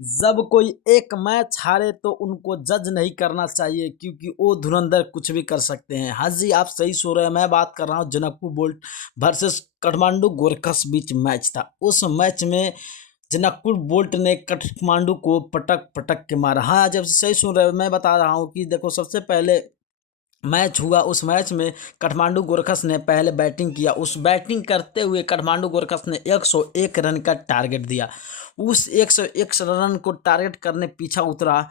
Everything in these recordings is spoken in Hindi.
जब कोई एक मैच हारे तो उनको जज नहीं करना चाहिए क्योंकि वो धुरंधर कुछ भी कर सकते हैं। हाँ जी, आप सही सुन रहे हैं। मैं बात कर रहा हूँ जनकपुर बोल्ट वर्सेस काठमांडू गोरखस बीच मैच था। उस मैच में जनकपुर बोल्ट ने काठमांडू को पटक पटक के मारा। हाँ, जब सही सुन रहे हो, मैं बता रहा हूँ कि देखो, सबसे पहले मैच हुआ। उस मैच में काठमांडू गोरखस ने पहले बैटिंग किया। उस बैटिंग करते हुए काठमांडू गोरखस ने 101 रन का टारगेट दिया। उस 101 रन को टारगेट करने पीछा उतरा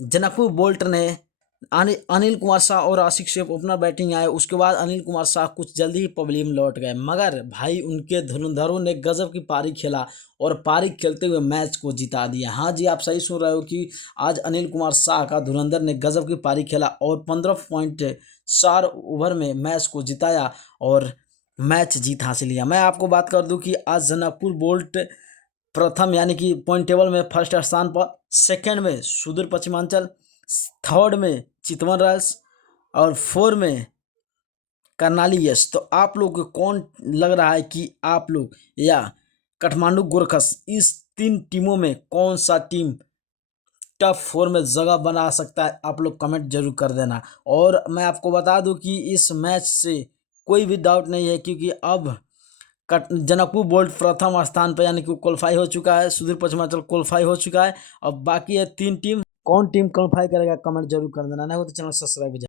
जनकपुर बोल्ट ने। अनिल कुमार शाह और आशिक शेख ओपनर बैटिंग आए। उसके बाद अनिल कुमार शाह कुछ जल्दी ही पवेलियन लौट गए, मगर भाई उनके धुरंधरों ने गजब की पारी खेला और पारी खेलते हुए मैच को जिता दिया। हाँ जी, आप सही सुन रहे हो कि आज अनिल कुमार शाह का धुरंधर ने गजब की पारी खेला और 15.4 ओवर में मैच को जिताया और मैच जीत हासिल किया। मैं आपको बात कर दूं कि आज जनकपुर बोल्ट प्रथम यानी कि पॉइंट टेबल में फर्स्ट स्थान पर, सेकंड में सुदूर पश्चिमांचल, थर्ड में चितवन रॉयल्स और फोर में करनाली यश। तो आप लोग को कौन लग रहा है कि आप लोग या काठमांडू गोरखस, इस तीन टीमों में कौन सा टीम टॉप फोर में जगह बना सकता है? आप लोग कमेंट जरूर कर देना। और मैं आपको बता दूं कि इस मैच से कोई भी डाउट नहीं है क्योंकि अब जनकपुर बोल्ट प्रथम स्थान पर यानी कि क्वालिफाई हो चुका है। सुदूर पश्चिमांचल क्वालिफाई हो चुका है। अब बाकी है तीन टीम। कौन टीम क्वालिफाई करेगा कमेंट जरूर कर देना। नहीं हो तो चैनल सब्सक्राइब